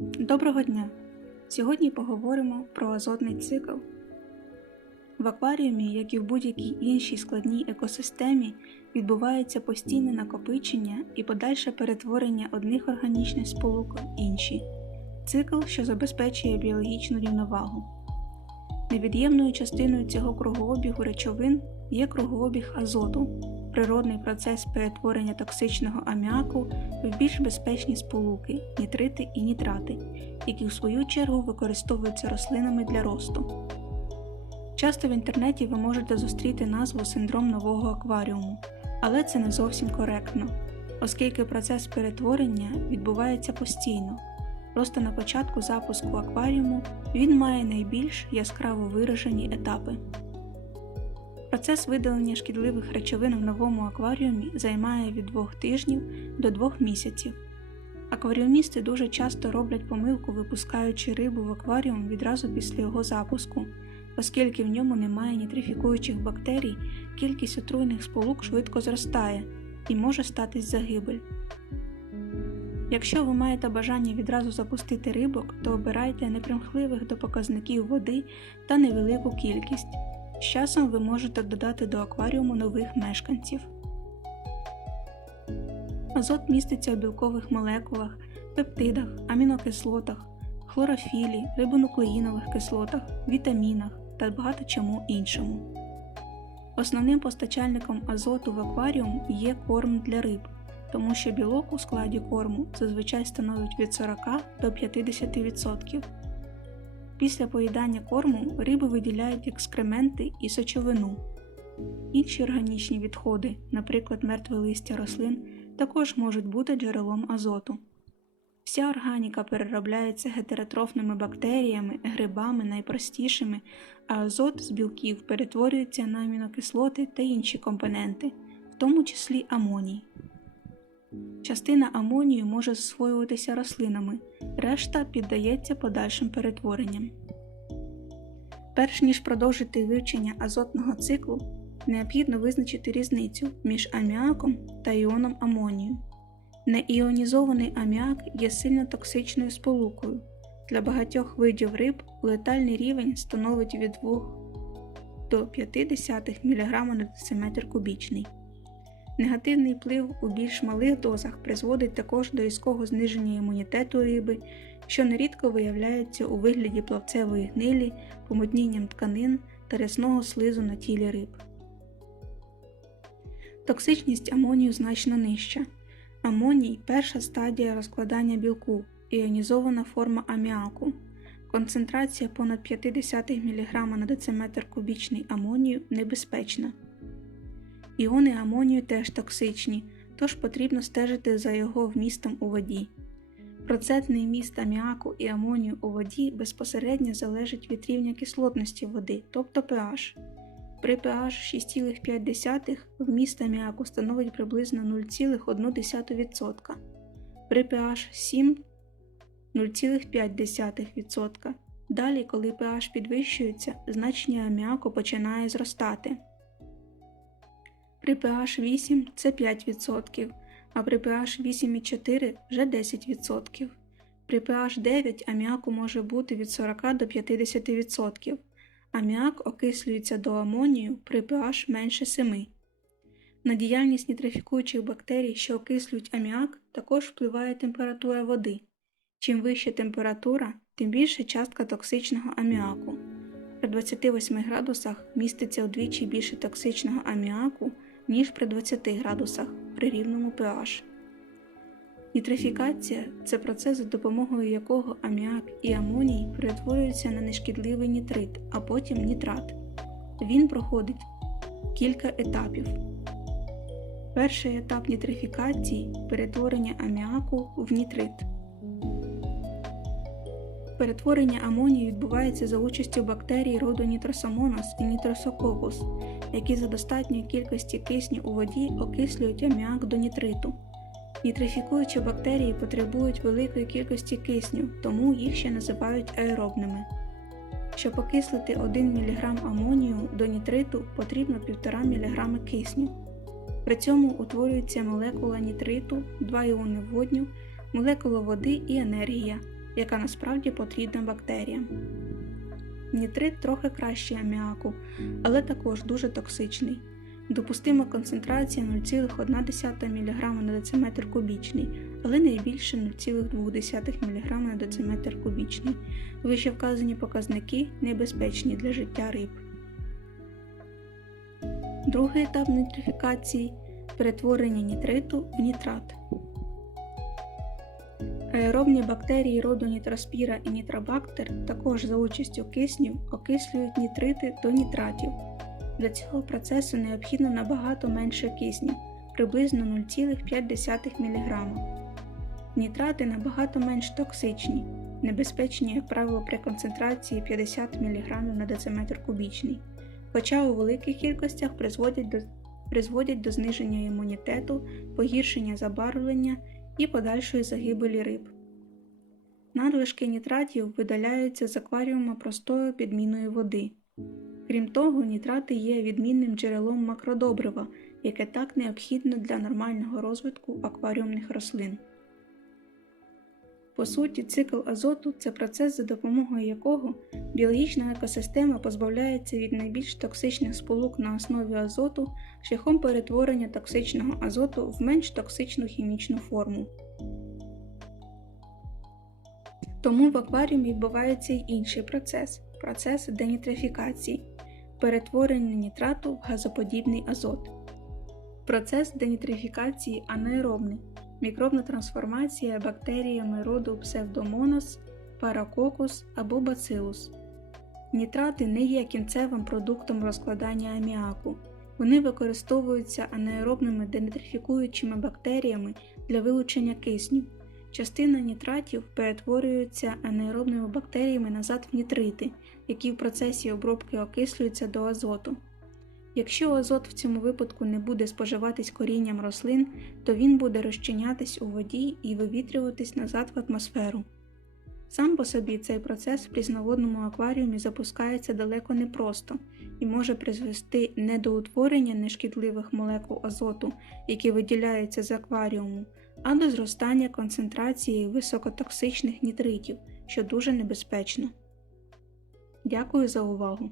Доброго дня! Сьогодні поговоримо про азотний цикл. В акваріумі, як і в будь-якій іншій складній екосистемі, відбувається постійне накопичення і подальше перетворення одних органічних сполук в інші цикл, що забезпечує біологічну рівновагу. Невід'ємною частиною цього кругообігу речовин є кругообіг азоту, природний процес перетворення токсичного аміаку в більш безпечні сполуки, нітрити і нітрати, які в свою чергу використовуються рослинами для росту. Часто в інтернеті ви можете зустріти назву синдром нового акваріуму, але це не зовсім коректно, оскільки процес перетворення відбувається постійно. Просто на початку запуску акваріуму він має найбільш яскраво виражені етапи. Процес видалення шкідливих речовин в новому акваріумі займає від 2 тижнів до 2 місяців. Акваріумісти дуже часто роблять помилку, випускаючи рибу в акваріум відразу після його запуску, оскільки в ньому немає нітрифікуючих бактерій, кількість отруйних сполук швидко зростає і може статись загибель. Якщо ви маєте бажання відразу запустити рибок, то обирайте непримхливих до показників води та невелику кількість. З часом ви можете додати до акваріуму нових мешканців. Азот міститься в білкових молекулах, пептидах, амінокислотах, хлорофілі, рибонуклеїнових кислотах, вітамінах та багато чому іншому. Основним постачальником азоту в акваріум є корм для риб, тому що білок у складі корму зазвичай становить від 40 до 50%. Після поїдання корму риби виділяють екскременти і сочовину. Інші органічні відходи, наприклад, мертве листя рослин, також можуть бути джерелом азоту. Вся органіка переробляється гетеротрофними бактеріями, грибами найпростішими, а азот з білків перетворюється на амінокислоти та інші компоненти, в тому числі амоній. Частина амонію може засвоюватися рослинами, решта піддається подальшим перетворенням. Перш ніж продовжити вивчення азотного циклу, необхідно визначити різницю між аміаком та іоном амонію. Неіонізований аміак є сильно токсичною сполукою. Для багатьох видів риб летальний рівень становить від 2 до 0,5 мг на дециметр кубічний. Негативний вплив у більш малих дозах призводить також до різкого зниження імунітету риби, що нерідко виявляється у вигляді плавцевої гнилі, помутнінням тканин та рясного слизу на тілі риб. Токсичність амонію значно нижча. Амоній перша стадія розкладання білку, іонізована форма аміаку. Концентрація понад 50 мг на дециметр кубічний амонію небезпечна. Іони амонію теж токсичні, тож потрібно стежити за його вмістом у воді. Процентний вміст аміаку і амонію у воді безпосередньо залежить від рівня кислотності води, тобто pH. При pH 6,5 вміст аміаку становить приблизно 0,1%, при pH 7 0,5%. Далі, коли pH підвищується, значення аміаку починає зростати. При pH 8 це 5%, а при pH 8,4 вже 10%. При pH 9 аміаку може бути від 40 до 50%. Аміак окислюється до амонію при pH менше 7. На діяльність нітрифікуючих бактерій, що окислюють аміак, також впливає температура води. Чим вища температура, тим більша частка токсичного аміаку. При 28 градусах міститься вдвічі більше токсичного аміаку, ніж при 20 градусах при рівному pH. Нітрифікація це процес, за допомогою якого аміак і амоній перетворюються на нешкідливий нітрит, а потім нітрат. Він проходить кілька етапів. Перший етап нітрифікації перетворення аміаку в нітрит. Перетворення амонію відбувається за участю бактерій роду нітросомонос і нітросококус, які за достатньої кількості кисню у воді окислюють аміак до нітриту. Нітрифікуючі бактерії потребують великої кількості кисню, тому їх ще називають аеробними. Щоб окислити 1 мг амонію до нітриту потрібно 1,5 мг кисню. При цьому утворюється молекула нітриту, 2 іони водню, молекула води і енергія. Яка насправді потрібна бактеріям. Нітрит трохи кращий аміаку, але також дуже токсичний. Допустима концентрація 0,1 мг на дециметр кубічний, але не більше 0,2 мг на дециметр кубічний. Вище вказані показники небезпечні для життя риб. Другий етап нітрифікації перетворення нітриту в нітрат. Аеробні бактерії роду нітроспіра і нітробактер також за участю кисню окислюють нітрити до нітратів. Для цього процесу необхідно набагато менше кисню, приблизно 0,5 мг. Нітрати набагато менш токсичні, небезпечні, як правило, при концентрації 50 мг на дециметр кубічний, хоча у великих кількостях призводять до, призводять до зниження імунітету, погіршення забарвлення і подальшої загибелі риб. Надлишки нітратів видаляються з акваріума простою підміною води. Крім того, нітрати є відмінним джерелом макродобрива, яке так необхідно для нормального розвитку акваріумних рослин. По суті, цикл азоту це процес, за допомогою якого біологічна екосистема позбавляється від найбільш токсичних сполук на основі азоту шляхом перетворення токсичного азоту в менш токсичну хімічну форму. Тому в акваріумі відбувається й інший процес процес денітрифікації перетворення нітрату в газоподібний азот. Процес денітрифікації анаеробний мікробна трансформація бактеріями роду псевдомонас, паракокус або бацилус. Нітрати не є кінцевим продуктом розкладання аміаку. Вони використовуються анаеробними денетрифікуючими бактеріями для вилучення кисню. Частина нітратів перетворюється анаеробними бактеріями назад в нітрити, які в процесі обробки окислюються до азоту. Якщо азот в цьому випадку не буде споживатись корінням рослин, то він буде розчинятись у воді і вивітрюватись назад в атмосферу. Сам по собі цей процес в прісноводному акваріумі запускається далеко не просто і може призвести не до утворення нешкідливих молекул азоту, які виділяються з акваріуму, а до зростання концентрації високотоксичних нітритів, що дуже небезпечно. Дякую за увагу!